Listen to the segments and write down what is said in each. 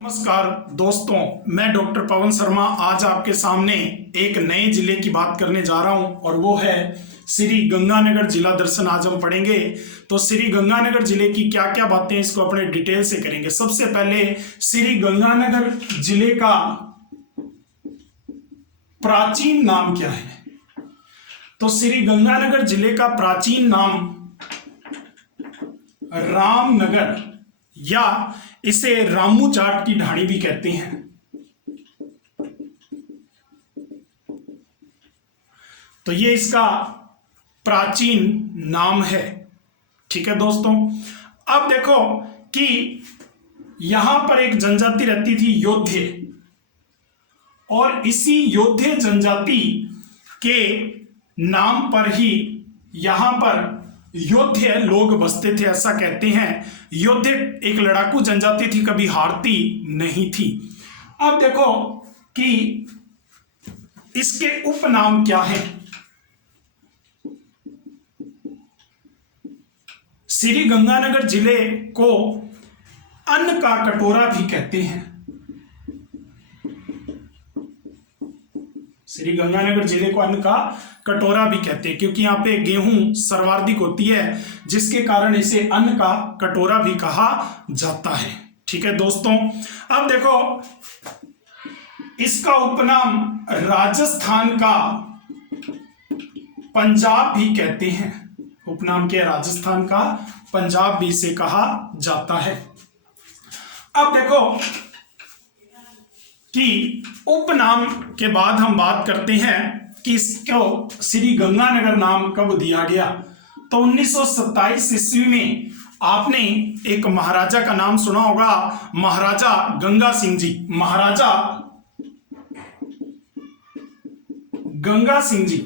नमस्कार दोस्तों, मैं डॉक्टर पवन शर्मा आज आपके सामने एक नए जिले की बात करने जा रहा हूं और वो है श्री गंगानगर जिला दर्शन। आज हम पढ़ेंगे तो श्री गंगानगर जिले की क्या क्या बातें इसको अपने डिटेल से करेंगे। सबसे पहले श्री गंगानगर जिले का प्राचीन नाम क्या है? तो श्री गंगानगर जिले का प्राचीन नाम रामनगर या इसे रामू जाट की ढाणी भी कहते हैं। तो ये इसका प्राचीन नाम है। ठीक है दोस्तों, अब देखो कि यहां पर एक जनजाति रहती थी योद्धे, और इसी योद्धे जनजाति के नाम पर ही यहां पर योद्धे लोग बसते थे, ऐसा कहते हैं। योद्धे एक लड़ाकू जनजाति थी, कभी हारती नहीं थी। अब देखो कि इसके उपनाम क्या हैं। श्री गंगानगर जिले को अन्न का कटोरा भी कहते हैं। श्री गंगानगर जिले को अन्न का कटोरा भी कहते हैं क्योंकि यहाँ पे गेहूं सर्वाधिक होती है, जिसके कारण इसे अन्न का कटोरा भी कहा जाता है। ठीक है दोस्तों, अब देखो इसका उपनाम राजस्थान का पंजाब भी कहते हैं। उपनाम क्या? राजस्थान का पंजाब भी इसे कहा जाता है। अब देखो कि उपनाम के बाद हम बात करते हैं कि इसको श्री गंगानगर नाम कब दिया गया। तो 1927 ईस्वी में आपने एक महाराजा का नाम सुना होगा, महाराजा गंगा सिंह जी। महाराजा गंगा सिंह जी,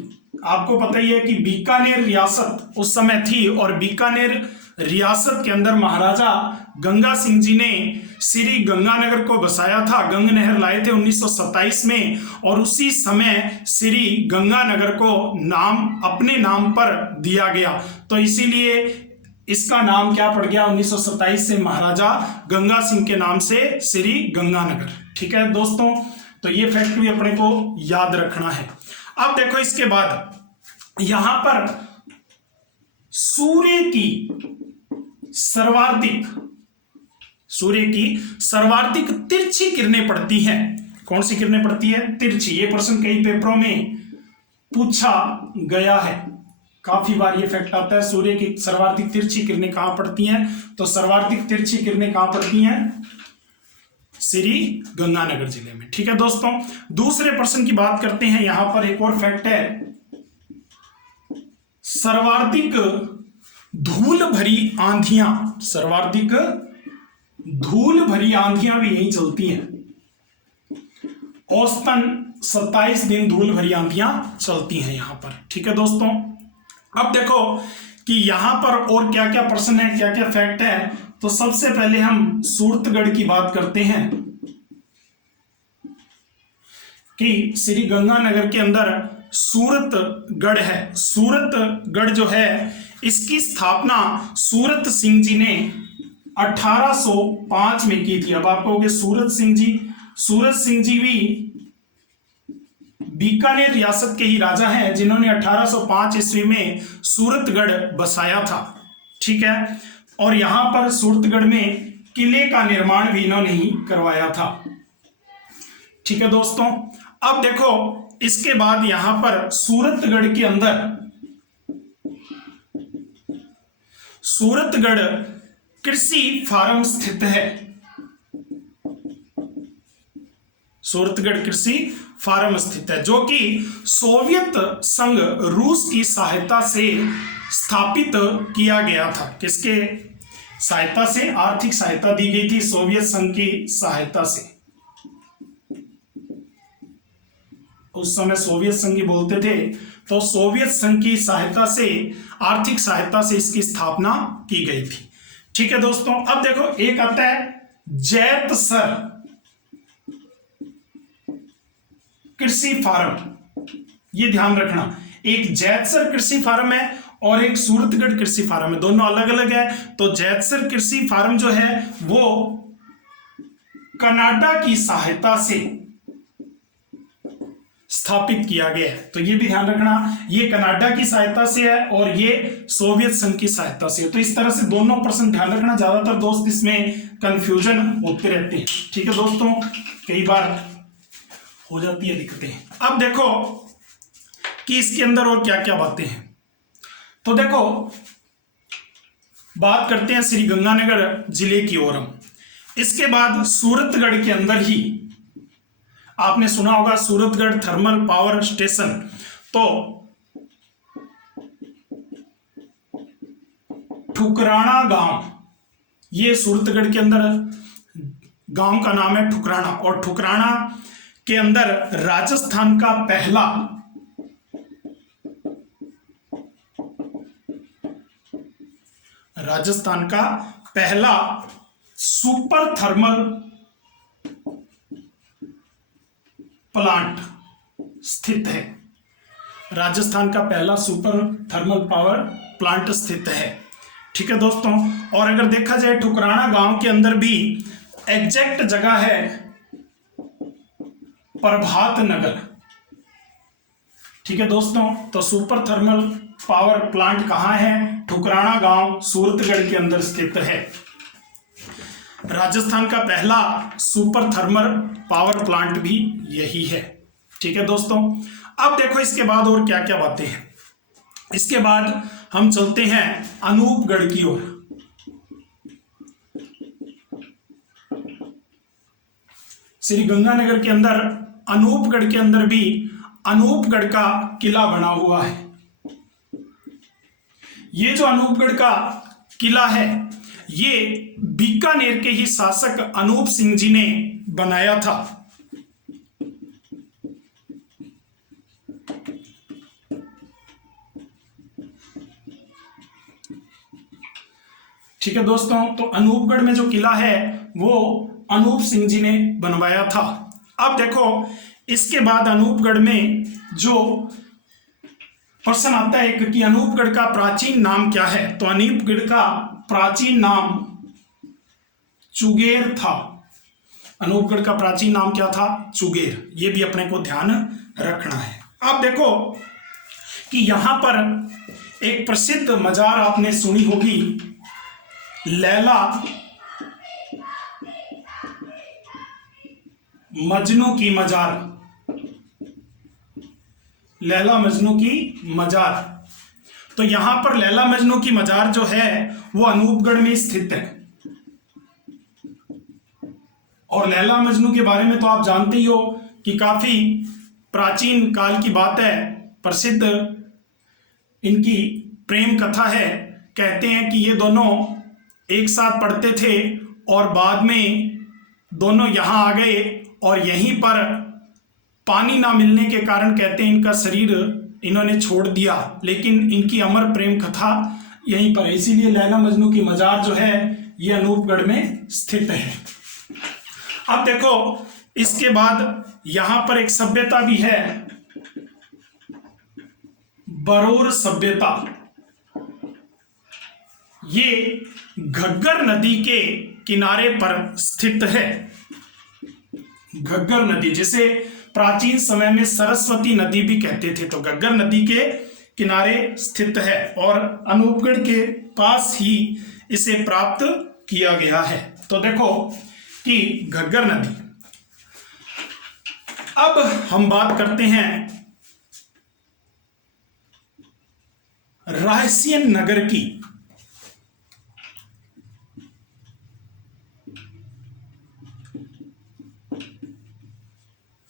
आपको पता ही है कि बीकानेर रियासत उस समय थी, और बीकानेर रियासत के अंदर महाराजा गंगा सिंह जी ने श्री गंगानगर को बसाया था। गंग नहर लाए थे 1927 में, और उसी समय श्री गंगानगर को नाम अपने नाम पर दिया गया। तो इसीलिए इसका नाम क्या पड़ गया? 1927 से महाराजा गंगा सिंह के नाम से श्री गंगानगर। ठीक है दोस्तों, तो ये फैक्ट भी अपने को याद रखना है। अब देखो इसके बाद यहां पर सूर्य की सर्वाधिक तिरछी किरणें पड़ती हैं। कौन सी किरणें पड़ती है? तिरछी। ये प्रश्न कई पेपरों में पूछा गया है, काफी बार ये फैक्ट आता है। सूर्य की सर्वाधिक तिरछी किरणें कहां पड़ती हैं? तो सर्वाधिक तिरछी किरणें कहां पड़ती हैं? श्री गंगानगर जिले में। ठीक है दोस्तों, दूसरे प्रश्न की बात करते हैं। यहां पर एक और फैक्ट है, सर्वाधिक धूल भरी आंधियां, सर्वाधिक धूल भरी आंधियां भी यही चलती हैं। औसतन 27 दिन धूल भरी आंधियां चलती हैं यहां पर। ठीक है दोस्तों, अब देखो कि यहां पर और क्या क्या प्रश्न है, क्या क्या फैक्ट है। तो सबसे पहले हम सूरतगढ़ की बात करते हैं कि श्री गंगानगर के अंदर सूरतगढ़ है। सूरतगढ़ जो है इसकी स्थापना सूरत सिंह जी ने 1805 में की थी। अब आप कहोगे सूरत सिंह जी भी बीकानेर रियासत के ही राजा हैं जिन्होंने 1805 ईस्वी में सूरतगढ़ बसाया था। ठीक है, और यहां पर सूरतगढ़ में किले का निर्माण भी इन्होंने ही करवाया था। ठीक है दोस्तों, अब देखो इसके बाद यहां पर सूरतगढ़ के अंदर सूरतगढ़ कृषि फार्म स्थित है। सूरतगढ़ कृषि फार्म स्थित है जो कि सोवियत संघ रूस की सहायता से स्थापित किया गया था। किसके सहायता से? आर्थिक सहायता दी गई थी सोवियत संघ की सहायता से। उस समय सोवियत संघ ही बोलते थे, तो सोवियत संघ की सहायता से, आर्थिक सहायता से इसकी स्थापना की गई थी। ठीक है दोस्तों, अब देखो एक आता है जैतसर कृषि फार्म। ये ध्यान रखना, एक जैतसर कृषि फार्म है और एक सूरतगढ़ कृषि फार्म है, दोनों अलग अलग है। तो जैतसर कृषि फार्म जो है वो कनाडा की सहायता से स्थापित किया गया है। तो ये भी ध्यान रखना, ये कनाडा की सहायता से है और ये सोवियत संघ की सहायता से है। तो इस तरह से दोनों प्रश्न ध्यान रखना, ज्यादातर दोस्त इसमें कंफ्यूजन होते रहते हैं। ठीक है दोस्तों, कई बार हो जाती है दिक्कतें। अब देखो कि इसके अंदर और क्या क्या बातें हैं। तो देखो, बात करते हैं श्री गंगानगर जिले की ओर हम। इसके बाद सूरतगढ़ के अंदर ही आपने सुना होगा सूरतगढ़ थर्मल पावर स्टेशन। तो ठुकराना गांव, ये सूरतगढ़ के अंदर गांव का नाम है ठुकराना, और ठुकराना के अंदर राजस्थान का पहला सुपर थर्मल प्लांट स्थित है। राजस्थान का पहला सुपर थर्मल पावर प्लांट स्थित है। ठीक है दोस्तों, और अगर देखा जाए ठुकराना गांव के अंदर भी एग्जैक्ट जगह है प्रभात नगर। ठीक है दोस्तों, तो सुपर थर्मल पावर प्लांट कहां है? ठुकराना गांव सूरतगढ़ के अंदर स्थित है। राजस्थान का पहला सुपर थर्मल पावर प्लांट भी यही है। ठीक है दोस्तों, अब देखो इसके बाद और क्या क्या बातें हैं। इसके बाद हम चलते हैं अनूपगढ़ की ओर। श्री गंगानगर के अंदर अनूपगढ़ के अंदर भी अनूपगढ़ का किला बना हुआ है। ये जो अनूपगढ़ का किला है, ये बीकानेर के ही शासक अनूप सिंह जी ने बनाया था। ठीक है दोस्तों, तो अनूपगढ़ में जो किला है वो अनूप सिंह जी ने बनवाया था। अब देखो इसके बाद अनूपगढ़ में जो प्रश्न आता है कि अनूपगढ़ का प्राचीन नाम क्या है, तो अनूपगढ़ का प्राचीन नाम चुगेर था। अनूपगढ़ का प्राचीन नाम क्या था? चुगेर। ये भी अपने को ध्यान रखना है। अब देखो कि यहां पर एक प्रसिद्ध मजार आपने सुनी होगी, लैला मजनू की मजार। लैला मजनू की मजार, तो यहां पर लैला मजनू की मजार जो है वो अनूपगढ़ में स्थित है। और लैला मजनू के बारे में तो आप जानते ही हो कि काफी प्राचीन काल की बात है, प्रसिद्ध इनकी प्रेम कथा है। कहते हैं कि ये दोनों एक साथ पढ़ते थे और बाद में दोनों यहां आ गए और यहीं पर पानी ना मिलने के कारण कहते हैं इनका शरीर इन्होंने छोड़ दिया, लेकिन इनकी अमर प्रेम कथा यहीं पर है। इसीलिए लैला मजनू की मजार जो है ये अनूपगढ़ में स्थित है। अब देखो इसके बाद यहां पर एक सभ्यता भी है, बरौर सभ्यता। ये घग्गर नदी के किनारे पर स्थित है। घग्गर नदी, जिसे प्राचीन समय में सरस्वती नदी भी कहते थे, तो घग्गर नदी के किनारे स्थित है और अनूपगढ़ के पास ही इसे प्राप्त किया गया है। तो देखो कि घग्गर नदी। अब हम बात करते हैं रायसेन नगर की।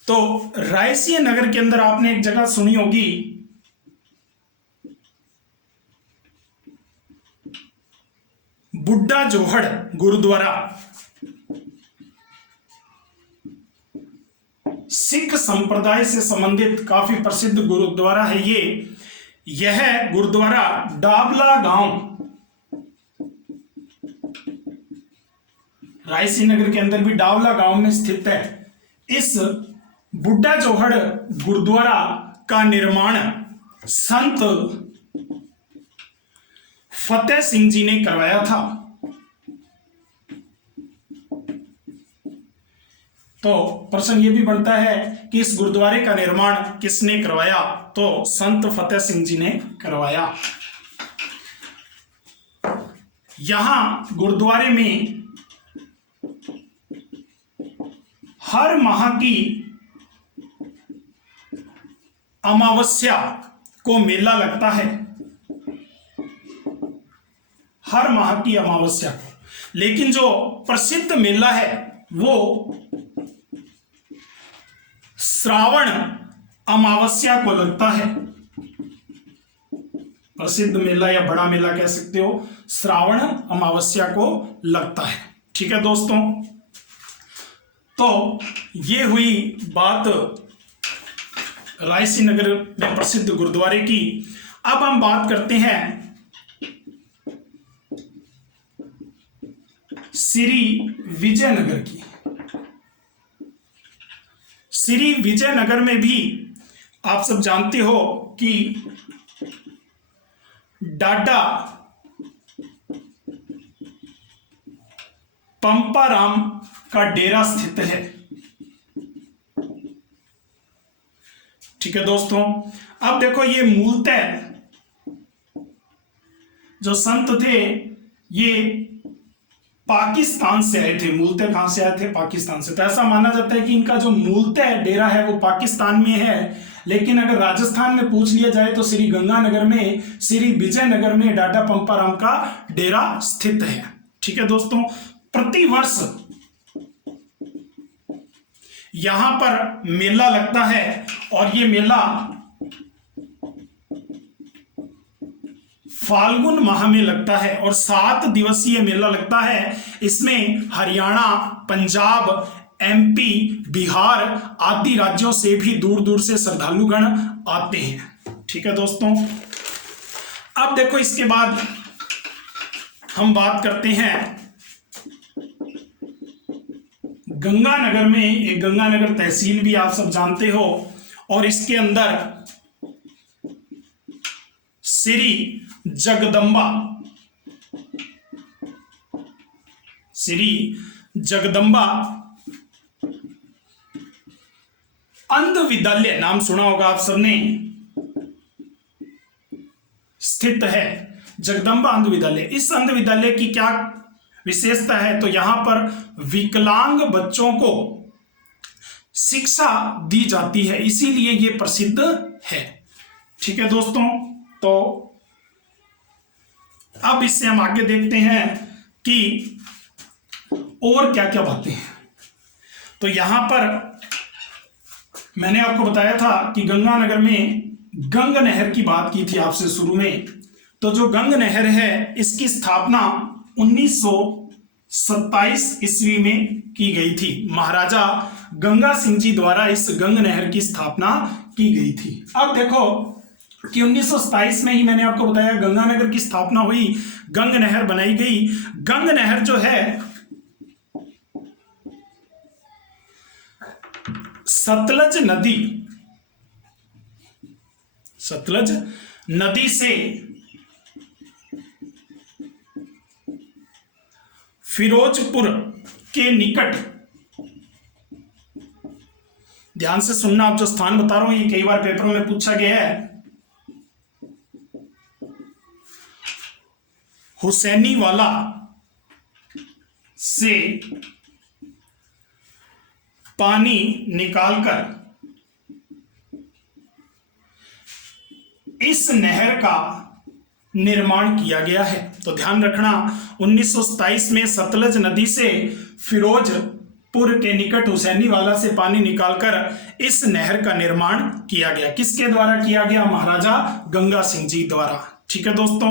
तो रायसेन नगर के अंदर आपने एक जगह सुनी होगी, बुड्ढा जोहड़ गुरुद्वारा। सिख संप्रदाय से संबंधित काफी प्रसिद्ध गुरुद्वारा है ये। यह गुरुद्वारा डाबला गांव, रायसेन नगर के अंदर भी डाबला गांव में स्थित है। इस बुड्ढा जोहड़ गुरुद्वारा का निर्माण संत फतेह सिंह जी ने करवाया था। तो प्रश्न ये भी बनता है कि इस गुरुद्वारे का निर्माण किसने करवाया? तो संत फतेह सिंह जी ने करवाया। यहां गुरुद्वारे में हर माह की अमावस्या को मेला लगता है, हर माह की अमावस्या को। लेकिन जो प्रसिद्ध मेला है वो श्रावण अमावस्या को लगता है। प्रसिद्ध मेला या बड़ा मेला कह सकते हो, श्रावण अमावस्या को लगता है। ठीक है दोस्तों, तो ये हुई बात रायसी नगर में प्रसिद्ध गुरुद्वारे की। अब हम बात करते हैं श्री विजयनगर की। श्री विजयनगर में भी आप सब जानते हो कि डाडा पंपाराम का डेरा स्थित है। ठीक है दोस्तों, अब देखो ये मूलतः जो संत थे ये पाकिस्तान से आए थे। मूलतः कहां से आए थे? पाकिस्तान से। तो ऐसा माना जाता है कि इनका जो मूलतः डेरा है वो पाकिस्तान में है, लेकिन अगर राजस्थान में पूछ लिया जाए तो श्री गंगानगर में, श्री विजयनगर में डाडा पंपाराम का डेरा स्थित है। ठीक है दोस्तों, प्रतिवर्ष यहां पर मेला लगता है और ये मेला फाल्गुन माह में लगता है और 7 दिवसीय मेला लगता है। इसमें हरियाणा, पंजाब, एमपी, बिहार आदि राज्यों से भी दूर दूर से श्रद्धालुगण आते हैं। ठीक है दोस्तों, अब देखो इसके बाद हम बात करते हैं गंगानगर में। एक गंगानगर तहसील भी आप सब जानते हो और इसके अंदर श्री जगदम्बा, श्री जगदम्बा अंध विद्यालय, नाम सुना होगा आप सबने, स्थित है। जगदम्बा अंध विद्यालय। इस अंध विद्यालय की क्या विशेषता है? तो यहां पर विकलांग बच्चों को शिक्षा दी जाती है, इसीलिए यह प्रसिद्ध है। ठीक है दोस्तों, तो अब इससे हम आगे देखते हैं कि और क्या क्या बातें हैं। तो यहां पर मैंने आपको बताया था कि गंगानगर में गंग नहर की बात की थी आपसे शुरू में। तो जो गंग नहर है इसकी स्थापना 1927 ईस्वी में की गई थी। महाराजा गंगा सिंह जी द्वारा इस गंग नहर की स्थापना की गई थी। अब देखो कि 1927 में ही मैंने आपको बताया गंगानगर की स्थापना हुई, गंग नहर बनाई गई। गंग नहर जो है सतलज नदी से फिरोजपुर के निकट, ध्यान से सुनना, आप जो स्थान बता रहा हूं ये कई बार पेपरों में पूछा गया है। हुसैनीवाला से पानी निकालकर इस नहर का निर्माण किया गया है। तो ध्यान रखना 1927 में सतलज नदी से फिरोजपुर के निकट हुसैनीवाला से पानी निकालकर इस नहर का निर्माण किया गया। किसके द्वारा किया गया? महाराजा गंगा सिंह जी द्वारा। ठीक है दोस्तों,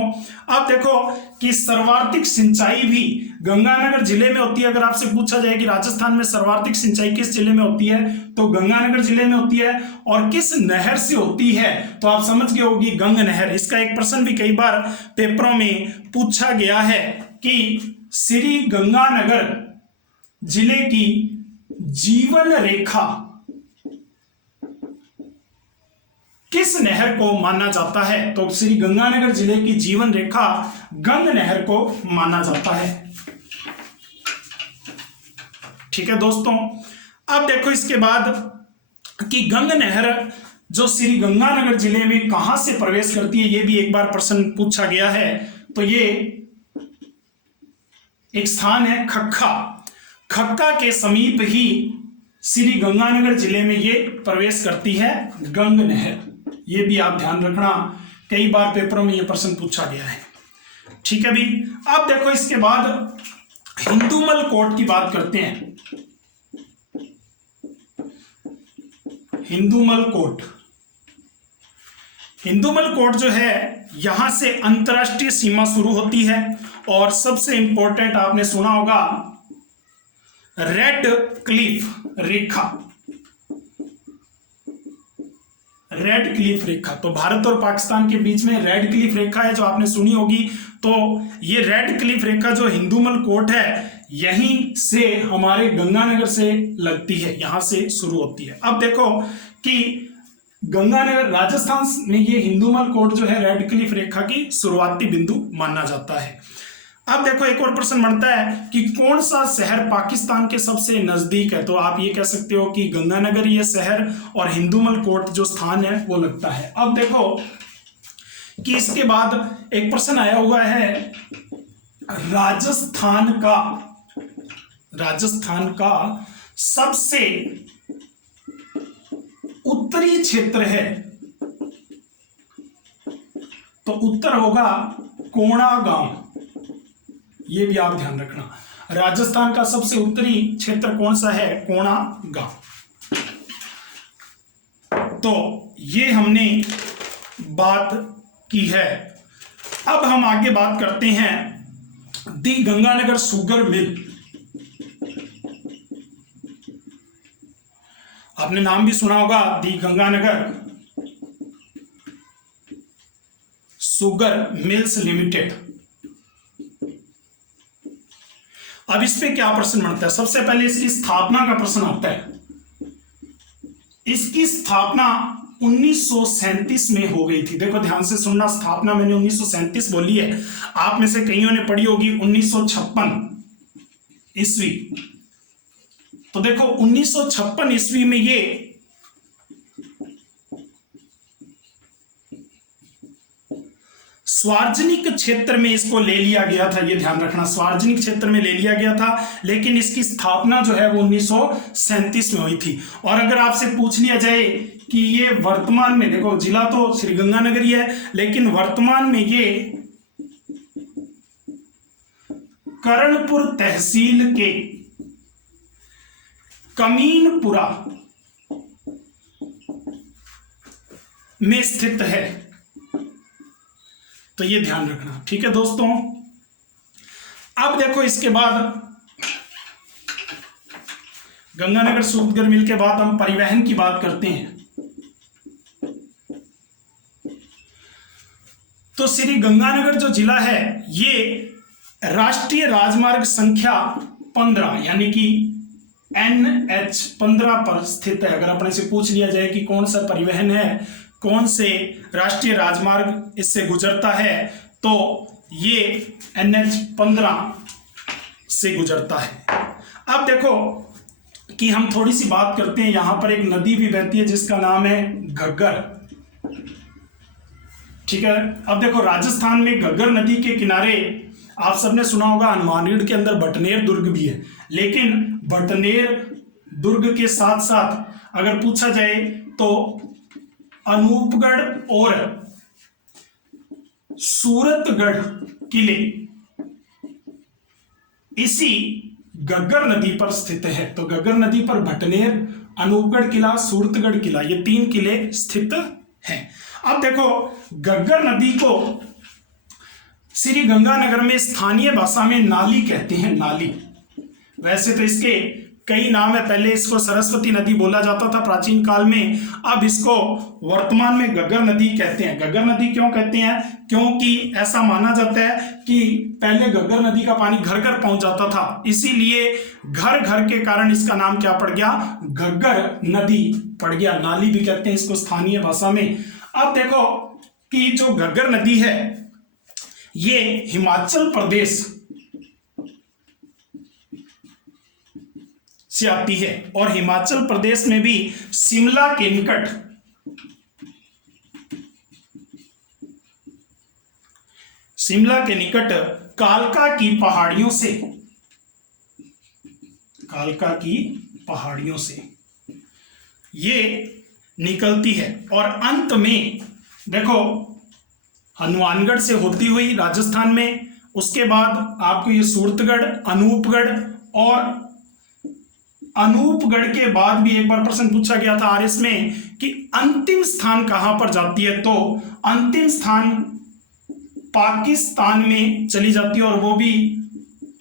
अब देखो कि सर्वार्थिक सिंचाई भी गंगानगर जिले में होती है। अगर आपसे पूछा जाए कि राजस्थान में सर्वार्थिक सिंचाई किस जिले में होती है तो गंगानगर जिले में होती है। और किस नहर से होती है तो आप समझ गए होगी, गंग नहर। इसका एक प्रश्न भी कई बार पेपरों में पूछा गया है कि श्री गंगानगर जिले की जीवन रेखा किस नहर को माना जाता है? तो श्री गंगानगर जिले की जीवन रेखा गंग नहर को माना जाता है। ठीक है दोस्तों, अब देखो इसके बाद कि गंग नहर जो श्री गंगानगर जिले में कहां से प्रवेश करती है, यह भी एक बार प्रश्न पूछा गया है। तो ये एक स्थान है खक्का। खक्का के समीप ही श्री गंगानगर जिले में ये प्रवेश करती है गंग नहर। ये भी आप ध्यान रखना, कई बार पेपरों में ये प्रश्न पूछा गया है। ठीक है भी। अब देखो इसके बाद हिंदूमल कोट की बात करते हैं। हिंदूमल कोट, हिंदूमल कोट जो है यहां से अंतरराष्ट्रीय सीमा शुरू होती है और सबसे इंपॉर्टेंट आपने सुना होगा रेड क्लिफ रेखा। रेड क्लिफ रेखा, तो भारत और पाकिस्तान के बीच में रेड क्लिफ रेखा है जो आपने सुनी होगी। तो ये रेड क्लिफ रेखा जो हिंदूमल कोट है यहीं से हमारे गंगानगर से लगती है, यहां से शुरू होती है। अब देखो कि गंगानगर राजस्थान में ये हिंदूमल कोट जो है रेड क्लिफ रेखा की शुरुआती बिंदु माना जाता है। अब देखो एक और प्रश्न बनता है कि कौन सा शहर पाकिस्तान के सबसे नजदीक है। तो आप ये कह सकते हो कि गंगानगर ये शहर और हिंदूमल कोट जो स्थान है वो लगता है। अब देखो कि इसके बाद एक प्रश्न आया हुआ है राजस्थान का सबसे उत्तरी क्षेत्र है, तो उत्तर होगा कोणा गांव। ये भी आप ध्यान रखना, राजस्थान का सबसे उत्तरी क्षेत्र कौन सा है, कोणा गांव। तो ये हमने बात की है। अब हम आगे बात करते हैं दी गंगानगर शुगर मिल। आपने नाम भी सुना होगा दी गंगानगर शुगर मिल्स लिमिटेड। अब इस पे क्या प्रश्न बनता है, सबसे पहले इसकी स्थापना का प्रश्न आता है। इसकी स्थापना 1937 में हो गई थी। देखो ध्यान से सुनना, स्थापना मैंने 1937 बोली है, आप में से कईयों ने पढ़ी होगी 1956 ईस्वी। तो देखो 1956 ईस्वी में ये सार्वजनिक क्षेत्र में इसको ले लिया गया था। ये ध्यान रखना, सार्वजनिक क्षेत्र में ले लिया गया था, लेकिन इसकी स्थापना जो है वो 1937 में हुई थी। और अगर आपसे पूछ लिया जाए कि ये वर्तमान में, देखो जिला तो श्री गंगानगर ही है, लेकिन वर्तमान में ये कर्णपुर तहसील के कमीनपुरा में स्थित है। तो ये ध्यान रखना, ठीक है दोस्तों। अब देखो इसके बाद गंगानगर शुगर मिल के बाद हम परिवहन की बात करते हैं। तो श्री गंगानगर जो जिला है ये राष्ट्रीय राजमार्ग संख्या 15 यानी कि NH 15 पर स्थित है। अगर अपने से पूछ लिया जाए कि कौन सा परिवहन है, कौन से राष्ट्रीय राजमार्ग इससे गुजरता है, तो ये NH 15 से गुजरता है। अब देखो कि हम थोड़ी सी बात करते हैं, यहां पर एक नदी भी बहती है जिसका नाम है घग्गर। ठीक है। अब देखो राजस्थान में घग्गर नदी के किनारे आप सबने सुना होगा हनुमानगढ़ के अंदर भटनेर दुर्ग भी है, लेकिन भटनेर दुर्ग के साथ साथ अगर पूछा जाए तो अनूपगढ़ और सूरतगढ़ किले इसी घग्गर नदी पर स्थित है। तो घग्गर नदी पर भटनेर, अनूपगढ़ किला, सूरतगढ़ किला, ये 3 किले स्थित हैं। अब देखो घग्गर नदी को श्री गंगानगर में स्थानीय भाषा में नाली कहते हैं, नाली। वैसे तो इसके कई नाम है, पहले इसको सरस्वती नदी बोला जाता था प्राचीन काल में, अब इसको वर्तमान में घग्गर नदी कहते हैं। घग्गर नदी क्यों कहते हैं, क्योंकि ऐसा माना जाता है कि पहले घग्गर नदी का पानी घर घर पहुंच जाता था, इसीलिए घर घर के कारण इसका नाम क्या पड़ गया, घग्गर नदी पड़ गया। नाली भी कहते हैं इसको स्थानीय भाषा में। अब देखो कि जो घग्गर नदी है ये हिमाचल प्रदेश से आती है और हिमाचल प्रदेश में भी शिमला के निकट कालका की पहाड़ियों से ये निकलती है और अंत में देखो हनुमानगढ़ से होती हुई राजस्थान में, उसके बाद आपको ये सूरतगढ़, अनूपगढ़, और अनूपगढ़ के बाद भी एक बार प्रश्न पूछा गया था आरएस में कि अंतिम स्थान कहां पर जाती है, तो अंतिम स्थान पाकिस्तान में चली जाती है और वो भी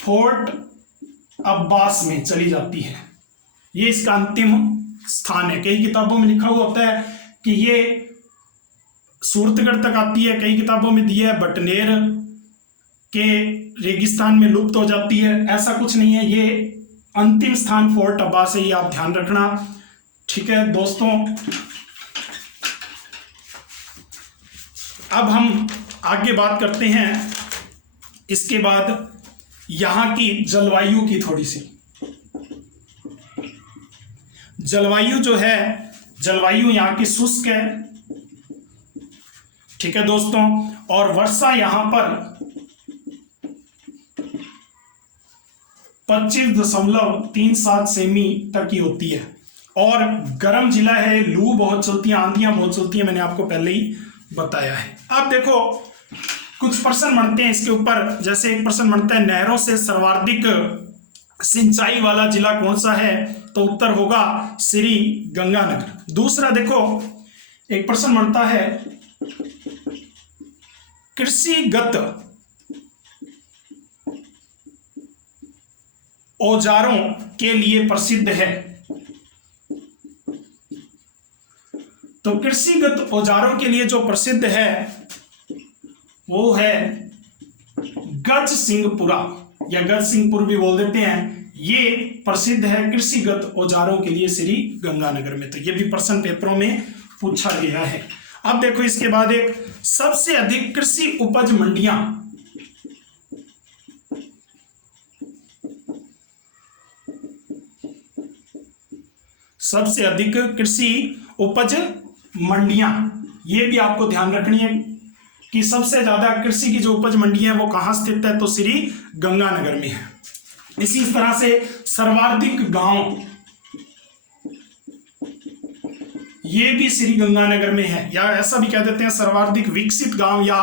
फोर्ट अब्बास में चली जाती है। ये इसका अंतिम स्थान है। कई किताबों में लिखा हुआ होता है कि ये सूरतगढ़ तक आती है, कई किताबों में दिया है बटनेर के रेगिस्तान में लुप्त हो जाती है। ऐसा कुछ नहीं है, ये अंतिम स्थान फोर्ट अब्बास है, ये आप ध्यान रखना। ठीक है दोस्तों, अब हम आगे बात करते हैं इसके बाद यहाँ की जलवायु की। थोड़ी सी जलवायु जो है, जलवायु यहाँ की शुष्क है। ठीक है दोस्तों, और वर्षा यहाँ पर 25.37 सेमी तक की होती है और गर्म जिला है, लू बहुत चलती है, आंधियां बहुत चलती है, मैंने आपको पहले ही बताया है। अब देखो कुछ प्रश्न बनते हैं इसके ऊपर, जैसे एक प्रश्न बनता है नहरों से सर्वाधिक सिंचाई वाला जिला कौन सा है, तो उत्तर होगा श्री गंगानगर। दूसरा देखो एक प्रश्न बनता है कृषिगत औजारों के लिए प्रसिद्ध है, तो कृषिगत औजारों के लिए जो प्रसिद्ध है वो है गजसिंहपुरा या गजसिंहपुर भी बोल देते हैं, ये प्रसिद्ध है कृषिगत औजारों के लिए श्री गंगानगर में। तो ये भी प्रश्न पेपरों में पूछा गया है। अब देखो इसके बाद एक सबसे अधिक कृषि उपज मंडियां, सबसे अधिक कृषि उपज मंडियां, ये भी आपको ध्यान रखनी है कि सबसे ज्यादा कृषि की जो उपज मंडी है वो कहां स्थित है, तो श्री गंगानगर में है। इसी तरह से सर्वाधिक गांव, ये भी श्री गंगानगर में है, या ऐसा भी कह देते हैं सर्वाधिक विकसित गांव या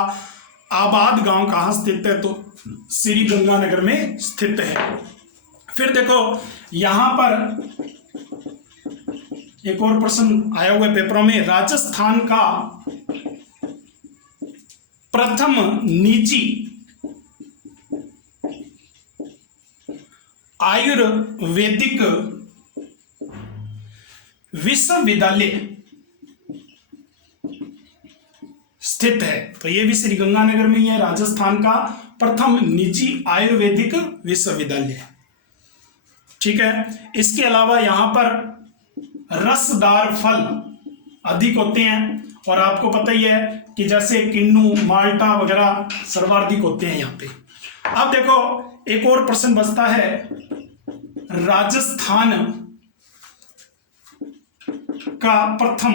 आबाद गांव कहां स्थित है, तो श्री गंगानगर में स्थित है। फिर देखो यहां पर एक और प्रश्न आया हुआ है पेपरों में, राजस्थान का प्रथम निजी आयुर्वेदिक विश्वविद्यालय स्थित है, तो यह भी श्री गंगानगर में ही है, राजस्थान का प्रथम निजी आयुर्वेदिक विश्वविद्यालय। ठीक है, इसके अलावा यहां पर रसदार फल अधिक होते हैं और आपको पता ही है कि जैसे किन्नू, माल्टा वगैरह सर्वाधिक होते हैं यहाँ पे। अब देखो एक और प्रश्न बचता है, राजस्थान का प्रथम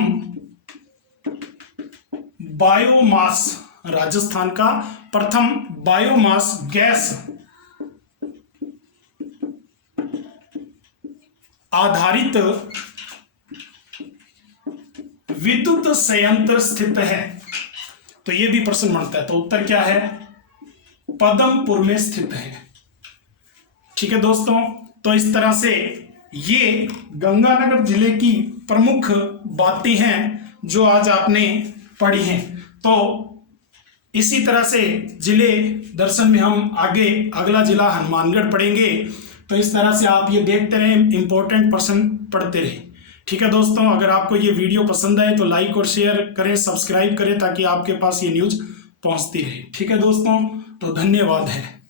बायोमास, राजस्थान का प्रथम बायोमास गैस आधारित विद्युत संयंत्र स्थित है, तो यह भी प्रश्न बनता है, तो उत्तर क्या है, पदमपुर में स्थित है। ठीक है दोस्तों, तो इस तरह से ये गंगानगर जिले की प्रमुख बातें हैं जो आज आपने पढ़ी हैं। तो इसी तरह से जिले दर्शन में हम आगे अगला जिला हनुमानगढ़ पढ़ेंगे। तो इस तरह से आप ये देखते रहें, इंपॉर्टेंट प्रश्न पढ़ते रहें। ठीक है दोस्तों, अगर आपको ये वीडियो पसंद आए तो लाइक और शेयर करें, सब्सक्राइब करें ताकि आपके पास ये न्यूज़ पहुंचती रहे। ठीक है दोस्तों, तो धन्यवाद है।